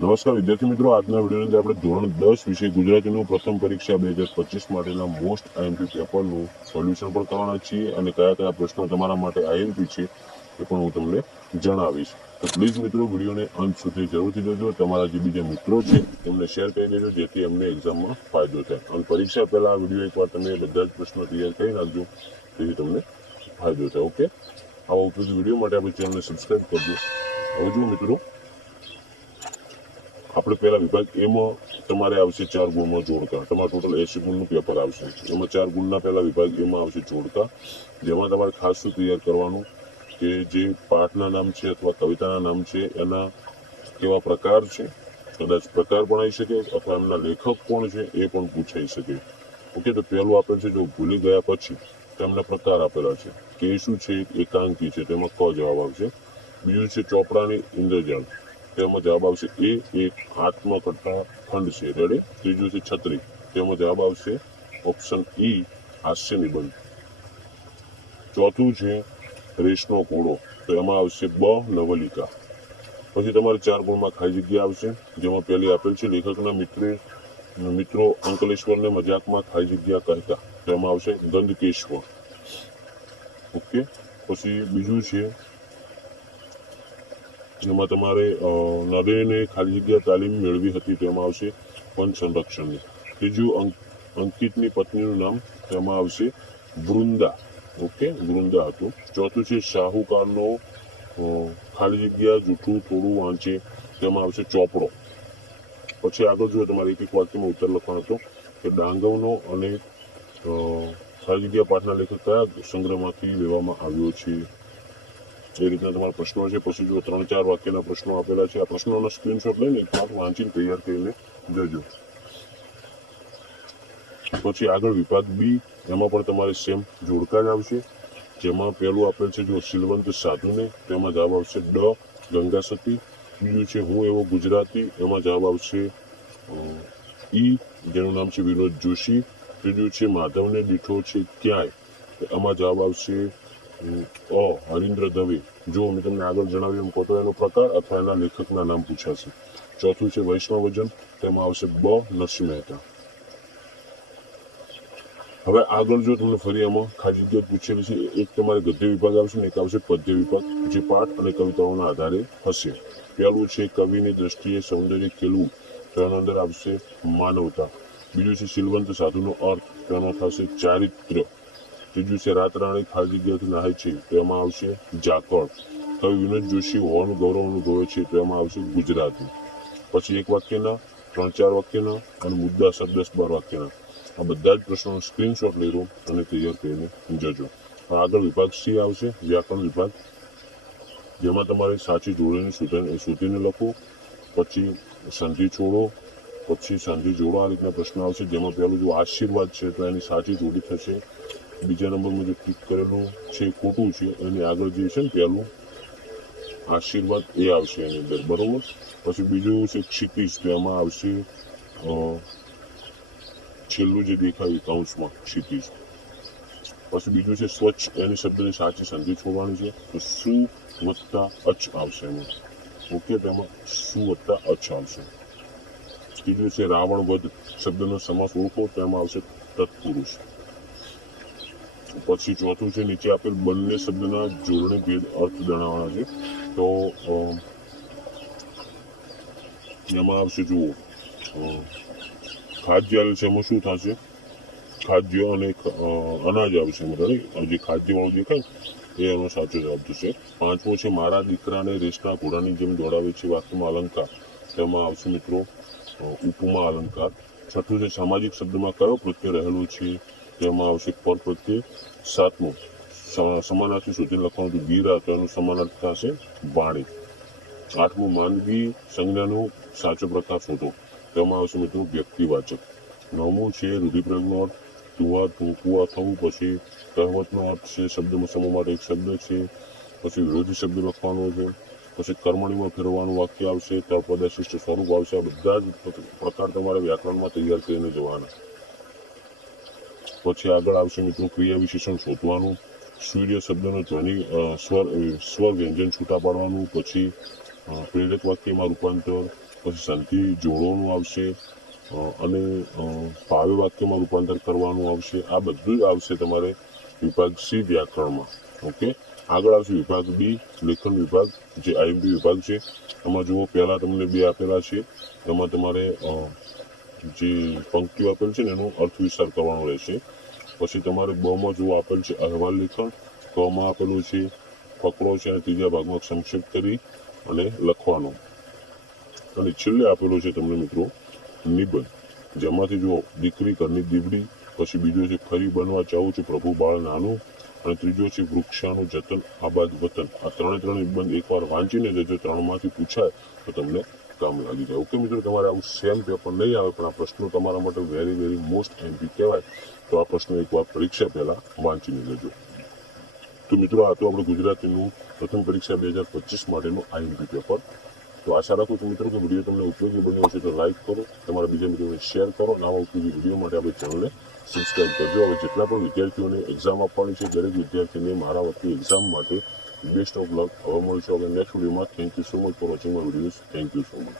નમસ્કાર વિદ્યાર્થી મિત્રો, આજના વિડીયોની અંદર આપણે ધોરણ 10 વિષય ગુજરાતીનું પ્રથમ પરીક્ષા 2025 માટેના મોસ્ટ આઈએમપી પેપરનું સોલ્યુશન પણ કરવાના છીએ અને કયા કયા પ્રશ્નો તમારા માટે આઈએમપી છે એ પણ હું તમને જણાવીશ. તો પ્લીઝ મિત્રો વિડીયોને અંત સુધી જરૂરથી જોજો. તમારા જે બીજા મિત્રો છે એમને શેર કરી દેજો જેથી એમને એક્ઝામમાં ફાયદો થાય. અને પરીક્ષા પહેલા આ વિડીયો એકવાર તમે બધા જ પ્રશ્નો તૈયાર કરી નાખજો જેથી તમને ફાયદો થાય. ઓકે, આવા ઉપયોગી વિડીયો માટે આપણી ચેનલને સબસ્ક્રાઈબ કરજો. હવે જુઓ મિત્રો, આપણે પહેલા વિભાગ એમાં તમારે આવશે 4 ગુણમાં જોડકા. તમારે ટોટલ 80 ગુણનું પેપર આવશે. એમાં 4 ગુણના પહેલા વિભાગ એમાં આવશે જોડકા, જેમાં તમારે ખાસ શું તૈયાર કરવાનું કે જે પાઠના નામ છે અથવા કવિતાના નામ છે એના કેવા પ્રકાર છે, કદાચ પ્રકાર પણ આવી શકે અથવા એમના લેખક કોણ છે એ પણ પૂછાઈ શકે. ઓકે, તો પહેલું આપેલ છે, જો ભૂલી ગયા પછી તેમના પ્રકાર આપેલા છે કે શું છે, એકાંકી છે, તેમાં ક જવાબ આવશે. બીજું છે ચોપડાની ઇન્દ્રજાળ, તેમાં જવાબ આવશે એ એક આત્મકથા ખંડ છે. રેડી. ત્રીજું છે છત્રી, તેમાં જવાબ આવશે ઓપ્શન ઈ હાસ્ય નિબંધ. ચોથું છે રેસનો ઘોડો, તો એમાં આવશે બ નવલિકા. પછી તમારે 4 ગુણમાં ખાલી જગ્યા આવશે, જેમાં પહેલી આપેલ છે લેખકના મિત્રો અંકલેશ્વરને મજાકમાં ખાલી જગ્યા કહેતા, તો એમાં આવશે ગંદકેશ્વર. ઓકે, પછી બીજું છે જેમાં તમારે નરેને ખાલી જગ્યા તાલીમ મેળવી હતી, તેમાં આવશે વન સંરક્ષણની. ત્રીજું અંકિતની પત્નીનું નામ, તેમાં આવશે વૃંદા. ઓકે, વૃંદા હતું. ચોથું છે શાહુકારનો ખાલી જગ્યા જૂઠું થોડું વાંચે, તેમાં આવશે ચોપડો. પછી આગળ જો તમારે એક વાક્યમાં ઉત્તર લખવાનો હતો કે ડાંગવનો અને ખાલી જગ્યા પાઠના લેખક કયા સંગ્રહમાંથી લેવામાં આવ્યો છે, એ રીતના તમારા પ્રશ્નો છે. પછી જો 3-4 વાક્યના પ્રશ્નો આપેલા છે. આ પ્રશ્નોનો સ્ક્રીનશોટ લઈને એકવાર વાંચીને તૈયાર કરીને જજો. પછી આગળ વિભાગ બી, એમાં પણ તમારે સેમ જોડકા જ આવશે, જેમાં પહેલું આપેલ છે જો શીલવંત સાધુને, તેમાં જવાબ આવશે ડ ગંગા સતી. બીજું છે હું એવો ગુજરાતી, એમાં જવાબ આવશે ઈ, જેનું નામ છે વિનોદ જોશી. ત્રીજું છે માધવને દીઠો છે ક્યાંય, એમાં જવાબ આવશે હરીન્દ્ર દવે. જો મેં તમને આગળ જણાવ્યું એમ, તો એનો પ્રકાર અથવા એના લેખકના નામ પૂછાશે. ચોથું છે વૈષ્ણવજન, તેમાં આવશે બ નરસિંહ મહેતા. હવે આગળ જો તમને ફરી એમાં ખાલી જગ્યા પૂછેલી છે, એક તમારે ગદ્ય વિભાગ આવશે ને એક આવશે પદ્ય વિભાગ, જે પાઠ અને કવિતાઓના આધારે હશે. પહેલું છે કવિની દ્રષ્ટિએ સૌંદર્ય ખેલવું, તો એના અંદર આવશે માનવતા. બીજું છે શીલવંત સાધુનો અર્થ, તો એનો થશે ચારિત્ર્ય. ત્રીજું છે રાત રાણી ખાલી જગ્યાથી નહાય છે, તો એમાં આવશે ઝાકળ. કવિ વિનોદ જોશી હોવાનું ગૌરવ અનુભવે છે, તો એમાં આવશે ગુજરાતી. પછી એક વાક્યના, 3-4 વાક્યના અને મુદ્દાસર 10-12 વાક્યના આ બધા જ પ્રશ્નોનો સ્ક્રીનશોટ લઈ લો અને તૈયાર કરીને જજો. આગળ વિભાગ સી આવશે, વ્યાકરણ વિભાગ, જેમાં તમારે સાચી જોડણીની શોધીને લખો. પછી સંધિ છોડો, પછી સંધિ જોડો, આ રીતના પ્રશ્ન આવશે. જેમાં પહેલું જો આશીર્વાદ છે તો એની સાચી જોડી થશે. બીજા નંબરમાં જે ટીક કરેલું છે ખોટું છે, એની આગળ જે છે ને પહેલું આશીર્વાદ એ આવશે એની અંદર, બરોબર. પછી બીજું છે ક્ષિતિજ, તો એમાં આવશે છેલ્લું જે દેખાય કૌંસમાં ક્ષિતિજ. પછી બીજું છે સ્વચ્છ, એની શબ્દની સાચી સંધિ છોડવાની છે, તો સુ વત્તા અચ આવશે એમાં. ઓકે, તેમાં સુ વત્તા અચ આવશે. ત્રીજું છે રાવણ વધ, શબ્દનો સમાસ ઓળખો, તેમાં આવશે તત્પુરુષ. પછી ચોથું છે નીચે આપેલ બંને શબ્દના જોડણી ભેદ અર્થ જણાવવાના છે, તો એમાં આવશે જુઓ ખાદ્ય છે, એમાં શું થશે ખાદ્ય અને અનાજ આવશે. જે ખાદ્ય વાળું દેખાય એ એનો સાચો જવાબ થશે. પાંચમો છે મારા દીકરાને રેસના ઘોડાની જેમ દોડાવે છે, વાક્યમાં અલંકાર, તેમાં આવશે મિત્રો ઉપમા અલંકાર. છઠ્ઠું છે સામાજિક શબ્દમાં કયો પ્રત્યય રહેલો છે, તેમાં આવશે પર પ્રત્યય. સાતમું સમાનાર્થી શોધીને લખવાનું હતું ગીરા, તો એનું સમાનાર્થી થશે વાણી. આઠમું માનવી સંજ્ઞાનો સાચો પ્રકાર શોધો, તેમાં આવશે મિત્રો વ્યક્તિવાચક. નવમું છે રૂઢિપ્રયોગનો અર્થ, તુવા ટૂંકુવા થવું. પછી કહેવતનો અર્થ છે શબ્દમાં સમૂહ માટે એક શબ્દ છે. પછી વિરોધી શબ્દ લખવાનો છે. પછી કર્મણીમાં ફેરવવાનું વાક્ય આવશે, તળપદાશિષ્ટ સ્વરૂપ આવશે. આ બધા જ પ્રકાર તમારે વ્યાકરણમાં તૈયાર કરીને જવાના. પછી આગળ આવશે મિત્રો ક્રિયા વિશેષણ શોધવાનું, સૂર્ય શબ્દનો ધ્વનિ સ્વર વ્યંજન છૂટા પાડવાનું. પછી પ્રેરક વાક્યમાં રૂપાંતર, પછી સંધિ જોડવાનું આવશે, અને ભાવે વાક્યમાં રૂપાંતર કરવાનું આવશે. આ બધું જ આવશે તમારે વિભાગ સી વ્યાકરણમાં. ઓકે, આગળ આવશે વિભાગ બી લેખન વિભાગ, જે આઈએમપી વિભાગ છે. એમાં જુઓ, પહેલા તમને બે આપેલા છે, એમાં તમારે જે પંક્તિઓ આપેલ છે ને એનો અર્થ વિસ્તાર કરવાનો રહેશે. પછી તમારે બમાં જુઓ આપેલ છે અહેવાલ લેખન, કમાં આપેલું છે ફકરો છે, અને ત્રીજા ભાગમાં સંક્ષેપ કરી અને લખવાનો. અને છેલ્લે આપેલું છે તમને મિત્રો નિબંધ, જેમાંથી જુઓ દીકરી ઘરની દીવડી, પછી બીજો છે ફરી બનવા ચાહું છું પ્રભુ બાળ નાનું, અને ત્રીજો છે વૃક્ષાનું જતન આબાદ વતન. આ ત્રણ નિબંધ એકવાર વાંચીને જજો, ત્રણમાંથી પૂછાય તો તમને કામ લાગી જાય. ઓકે મિત્રો, તમારે આવું સેમ પેપર નહીં આવે, પણ આ પ્રશ્નો તમારા માટે વેરી મોસ્ટ એમપી કહેવાય. તો આ પ્રશ્નો એકવાર પરીક્ષા પહેલા વાંચીને લેજો. તો મિત્રો, આ તો આપણે ગુજરાતીનું પ્રથમ પરીક્ષા 2025 માટેનું આઈએમપી પેપર. તો આશા રાખું છું મિત્રો કે વિડીયો તમને ઉપયોગી બન્યો હશે તો લાઈક કરો, તમારા બીજા મિત્રોને શેર કરો, અને આવા ઉપયોગી વિડીયો માટે આપણે ચેનલને સબસ્ક્રાઈબ કરજો. હવે જેટલા પણ વિદ્યાર્થીઓને એક્ઝામ આપવાની છે, દરેક વિદ્યાર્થીને મારા વતી એક્ઝામ માટે બેસ્ટ ઓફ લક. હવે મળીશું આપણે નેક્સ્ટ વિડીયોમાં. Thank you so much for watching my videos. Thank you so much.